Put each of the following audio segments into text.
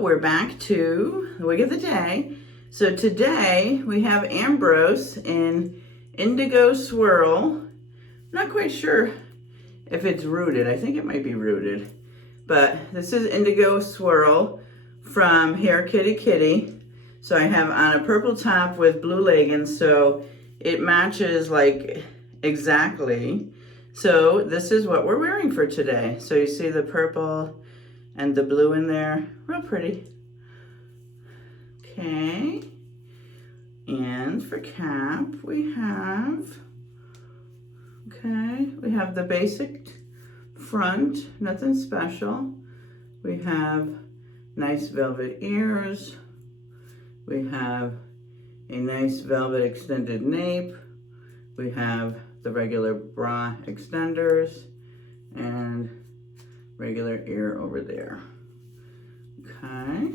we're back to the wig of the day. So today we have Ambrose in Indigo Swirl. I'm not quite sure if it's rooted. I think it might be rooted. But this is Indigo Swirl from Hair Kitty Kitty. So I have on a purple top with blue leggings, so it matches like exactly. So this is what we're wearing for today. So you see the purple and the blue in there, real pretty. Okay, and for cap we have, we have the basic front, nothing special. We have nice velvet ears. We have a nice velvet extended nape. We have the regular bra extenders and regular ear over there. Okay,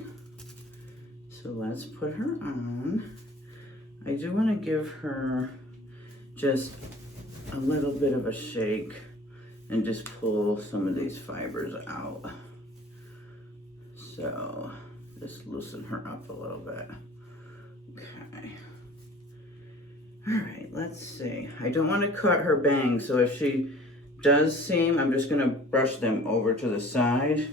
so let's put her on. I do want to give her just a little bit of a shake and just pull some of these fibers out. So just loosen her up a little bit. Okay. All right, let's see. I don't want to cut her bangs, so if she does seem, I'm just gonna brush them over to the side.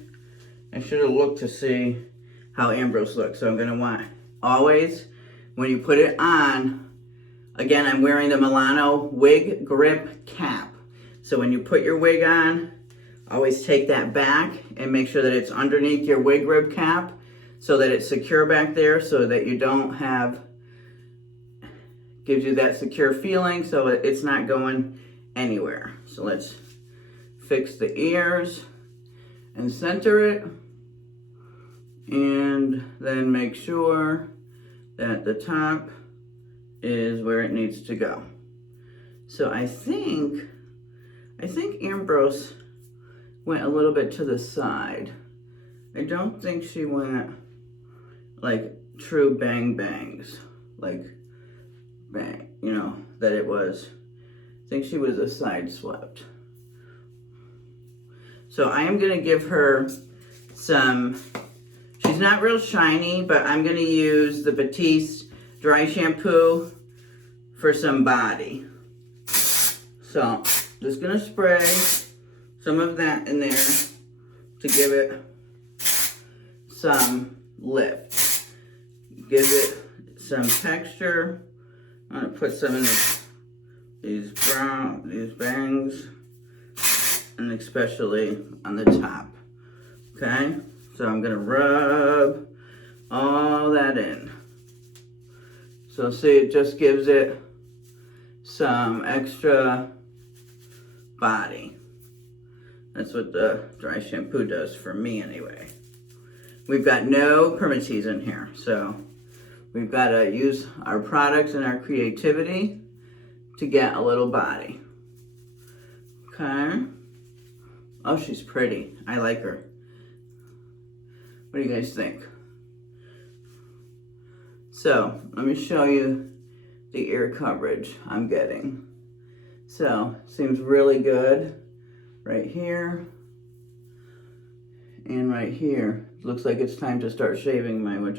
I should have looked to see how Ambrose looks. So I'm gonna want, always, when you put it on, again, I'm wearing the Milano WiGrip. So when you put your wig on, always take that back and make sure that it's underneath your WiGrip cap so that it's secure back there, so that you don't have, gives you that secure feeling so it's not going anywhere. So let's fix the ears and center it, and then make sure that the top is where it needs to go. So I think Ambrose went a little bit to the side. I don't think she went like true bang bangs, like bang, you know, that it was. I think she was a side swept. So I am gonna give her some, she's not real shiny, but I'm gonna use the Batiste dry shampoo for some body. So just gonna spray some of that in there to give it some lift. Give it some texture. I'm gonna put some in these bangs, and especially on the top. Okay, so I'm gonna rub all that in. So see, it just gives it some extra body. That's what the dry shampoo does for me anyway. We've got no permatease in here, so we've got to use our products and our creativity to get a little body. Okay. Oh, she's pretty. I like her. What do you guys think? So let me show you the ear coverage I'm getting. So seems really good right here and right here. Looks like it's time to start shaving my, my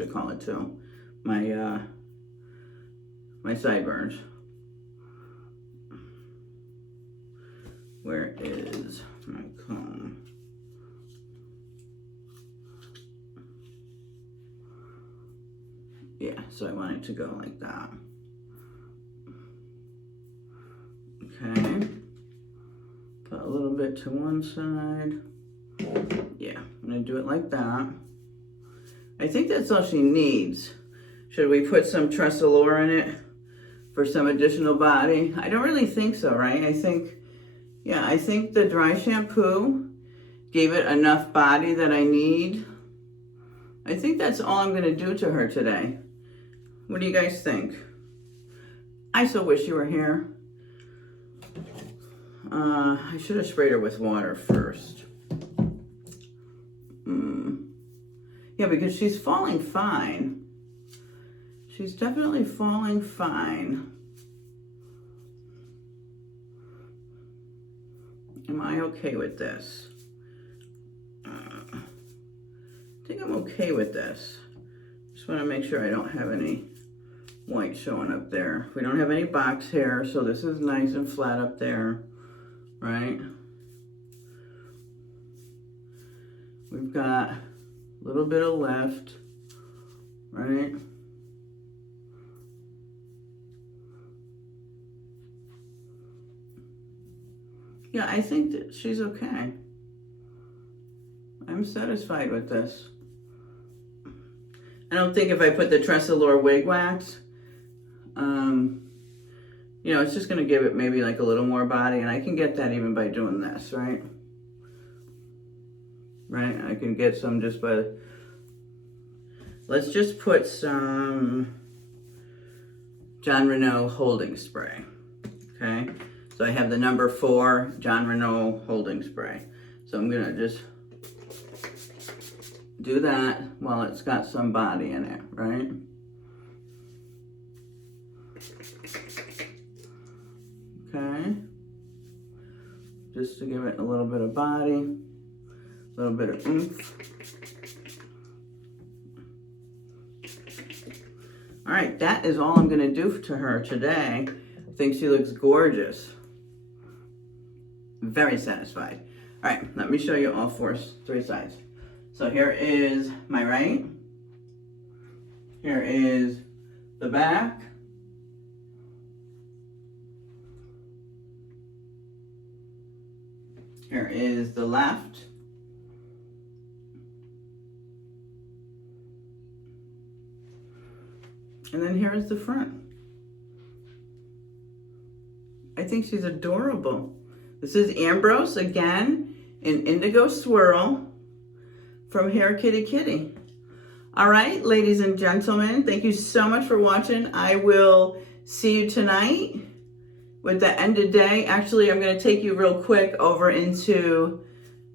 sideburns. Where is my comb? Yeah, so I want it to go like that. Okay. Put a little bit to one side. Yeah, I'm gonna do it like that. I think that's all she needs. Should we put some Tressolore in it for some additional body? I don't really think so, right? I think the dry shampoo gave it enough body that I need. I think that's all I'm gonna do to her today. What do you guys think? I so wish you were here. I should have sprayed her with water first. Yeah, because she's falling fine. She's definitely falling fine. Am I okay with this? I think think I'm okay with this. Just want to make sure I don't have any white showing up there. We don't have any box hair, so this is nice and flat up there, right? We've got a little bit of left, right? Yeah, I think that she's okay. I'm satisfied with this. I don't think if I put the Tressalure wig wax, you know, it's just gonna give it maybe like a little more body, and I can get that even by doing this, right? Right, I can get some just by, let's just put some Jon Renau holding spray, okay? So I have the number 4 Jon Renau holding spray. So I'm gonna just do that while it's got some body in it, right? Okay. Just to give it a little bit of body, a little bit of oomph. All right, that is all I'm gonna do to her today. I think she looks gorgeous. Very satisfied. All right, let me show you all 3 sides. So here is my right. Here is the back. Here is the left. And then here is the front. I think she's adorable. This is Ambrose again in Indigo Swirl from Hair Kitty Kitty. All right, ladies and gentlemen, thank you so much for watching. I will see you tonight with the end of day. Actually, I'm going to take you real quick over into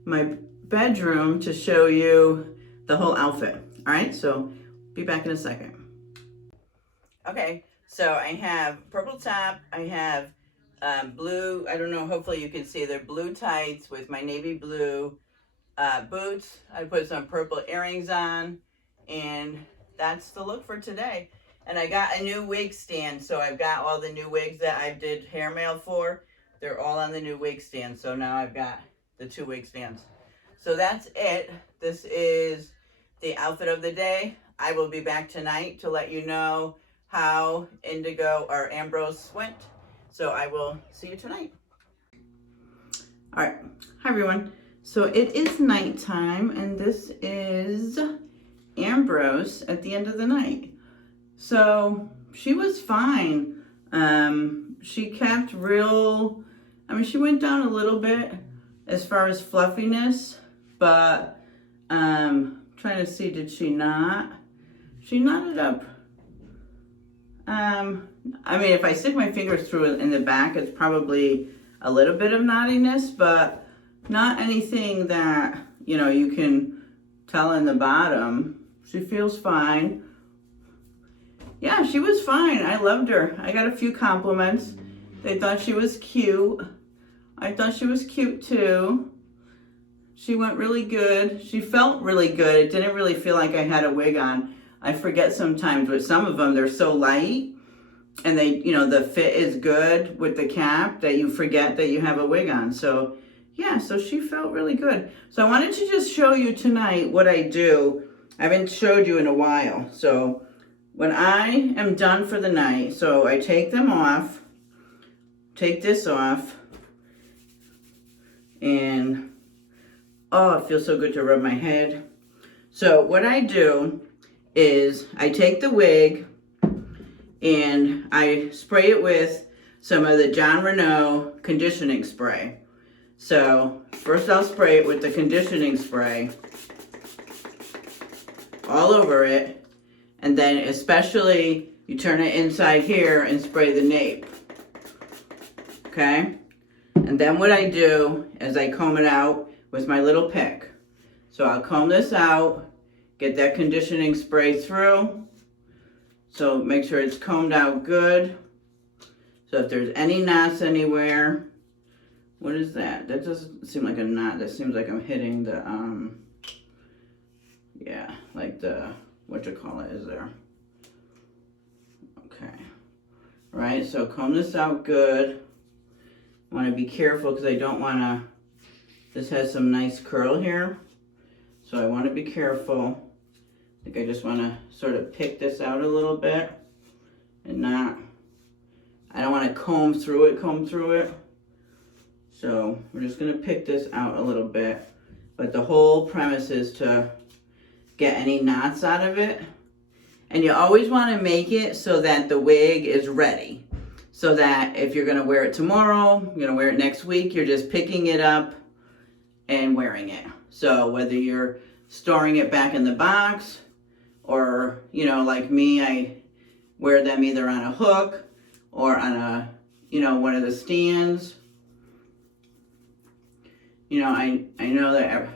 my bedroom to show you the whole outfit. All right, so be back in a second. Okay, so I have purple top, I have blue, I don't know, hopefully you can see they're blue tights with my navy blue boots. I put some purple earrings on, and that's the look for today. And I got a new wig stand, so I've got all the new wigs that I did hair mail for. They're all on the new wig stand, so now I've got the 2 wig stands. So that's it. This is the outfit of the day. I will be back tonight to let you know how Indigo or Ambrose went. So I will see you tonight. All right, hi everyone. So it is nighttime, and this is Ambrose at the end of the night. So she was fine. She kept real, I mean, she went down a little bit as far as fluffiness, but trying to see, did she not? She knotted up. I mean, if I stick my fingers through it in the back, it's probably a little bit of knottiness, but not anything that, you know, you can tell in the bottom. She feels fine. Yeah, she was fine. I loved her. I got a few compliments. They thought she was cute. I thought she was cute too. She went really good. She felt really good. It didn't really feel like I had a wig on. I forget sometimes with some of them, they're so light and they, you know, the fit is good with the cap that you forget that you have a wig on. So yeah, so she felt really good. So I wanted to just show you tonight what I do. I haven't showed you in a while. So when I am done for the night, so I take them off, take this off, and oh, it feels so good to rub my head. So what I do is I take the wig and I spray it with some of the Jon Renau conditioning spray. So first I'll spray it with the conditioning spray all over it, and then especially you turn it inside here and spray the nape. Okay? And then what I do is I comb it out with my little pick. So I'll comb this out, get that conditioning spray through. So make sure it's combed out good. So if there's any knots anywhere, what is that? That doesn't seem like a knot. That seems like I'm hitting the, yeah, like the, whatchamacallit is there. Okay. Right, so comb this out good. I want to be careful because I don't want to, this has some nice curl here. So I want to be careful. I think I just want to sort of pick this out a little bit and not, I don't want to comb through it. So we're just going to pick this out a little bit. But the whole premise is to get any knots out of it. And you always want to make it so that the wig is ready. So that if you're going to wear it tomorrow, you're going to wear it next week, you're just picking it up and wearing it. So whether you're storing it back in the box or, you know, like me, I wear them either on a hook or on a, you know, one of the stands. You know, I know that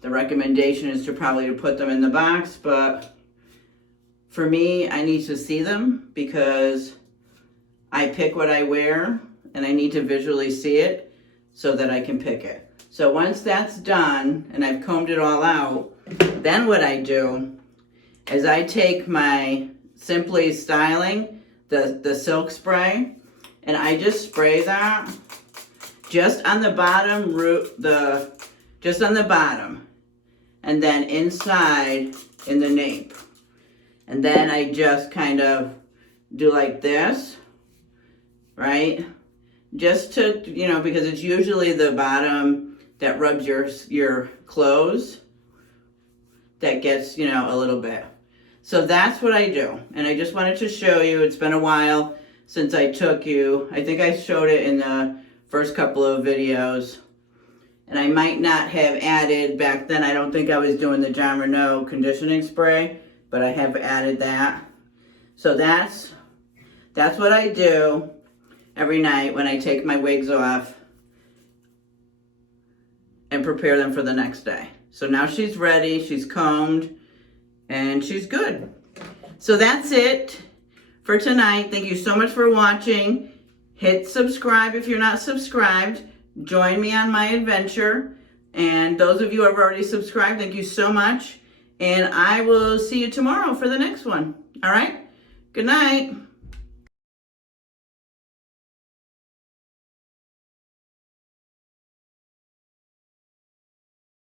the recommendation is to probably put them in the box, but for me, I need to see them because I pick what I wear and I need to visually see it so that I can pick it. So once that's done and I've combed it all out, then what I do is I take my Simply Styling, the silk spray, and I just spray that just on the bottom just on the bottom, and then inside in the nape. And then I just kind of do like this, right? Just to, you know, because it's usually the bottom that rubs your clothes that gets, you know, a little bit. So that's what I do. And I just wanted to show you, it's been a while since I took you. I think I showed it in the first couple of videos. And I might not have added, back then I don't think I was doing the Jon Renau conditioning spray, but I have added that. So that's what I do every night when I take my wigs off and prepare them for the next day. So now she's ready, she's combed, and she's good. So that's it for tonight. Thank you so much for watching. Hit subscribe if you're not subscribed. Join me on my adventure. And those of you who have already subscribed, thank you so much. And I will see you tomorrow for the next one. All right? Good night.